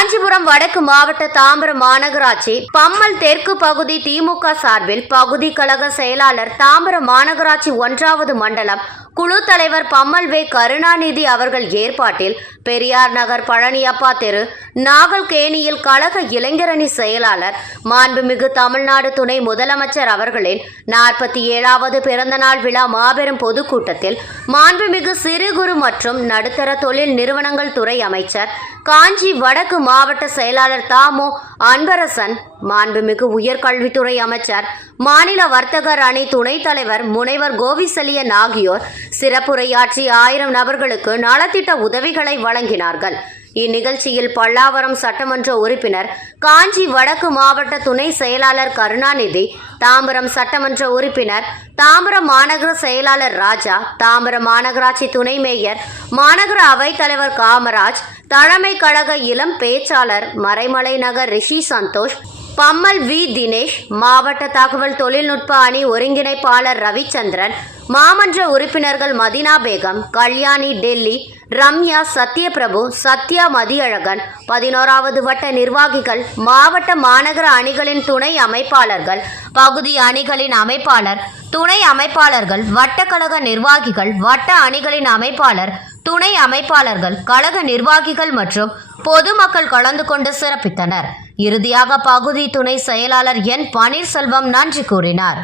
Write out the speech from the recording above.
காஞ்சிபுரம் வடக்கு மாவட்ட தாம்பரம் மாநகராட்சி பம்மல் தெற்கு பகுதி திமுக சார்பில் பகுதி கழக செயலாளர் தாம்பரம் மாநகராட்சி ஒன்றாவது மண்டலம் குழு தலைவர் பம்மல் வே கருணாநிதி அவர்கள் ஏற்பாட்டில் பெரியார் நகர் பழனியப்பா தெரு நாகல்கேணியில் கழக இளைஞரணி செயலாளர் மாண்புமிகு தமிழ்நாடு துணை முதலமைச்சர் அவர்களின் நாற்பத்தி ஏழாவது பிறந்தநாள் விழா மாபெரும் பொதுக்கூட்டத்தில் மாண்புமிகு சிறு குறு மற்றும் நடுத்தர தொழில் நிறுவனங்கள் துறை அமைச்சர் காஞ்சி வடக்கு மாவட்ட செயலாளர் தாமு அன்பரசன் மாண்புமிகு உயர்கல்வித்துறை அமைச்சர் மாநில வர்த்தகர் அணி துணைத் தலைவர் முனைவர் கோவிசலியன் ஆகியோர் சிறப்புரையாற்றி ஆயிரம் நபர்களுக்கு நலத்திட்ட உதவிகளை வழங்கினார்கள். இந்நிகழ்ச்சியில் பல்லாவரம் சட்டமன்ற உறுப்பினர் காஞ்சி வடக்கு மாவட்ட துணை செயலாளர் கருணாநிதி தாம்பரம் சட்டமன்ற உறுப்பினர் தாம்பரம் மாநகர செயலாளர் ராஜா தாம்பரம் மாநகராட்சி துணை மேயர் மாநகர அவைத்தலைவர் காமராஜ் தலைமை கழக இளம் பேச்சாளர் மறைமலை நகர் ரிஷி சந்தோஷ் பம்மல் வி. தினேஷ் மாவட்ட தகவல் தொழில்நுட்ப அணி ஒருங்கிணைப்பாளர் ரவிச்சந்திரன் மாமன்ற உறுப்பினர்கள் மதினா பேகம் கல்யாணி டெல்லி ரம்யா சத்யபிரபு சத்யா மதியழகன் பதினோராவது வட்ட நிர்வாகிகள் மாவட்ட மாநகர அணிகளின் துணை அமைப்பாளர்கள் பகுதி அணிகளின் அமைப்பாளர் துணை அமைப்பாளர்கள் வட்டக்கழக நிர்வாகிகள் வட்ட அணிகளின் அமைப்பாளர் துணை அமைப்பாளர்கள் கழக நிர்வாகிகள் மற்றும் பொதுமக்கள் கலந்து கொண்டு சிறப்பித்தனர். இறுதியாக பகுதி துணை செயலாளர் என் பன்னீர்செல்வம் நன்றி கூறினார்.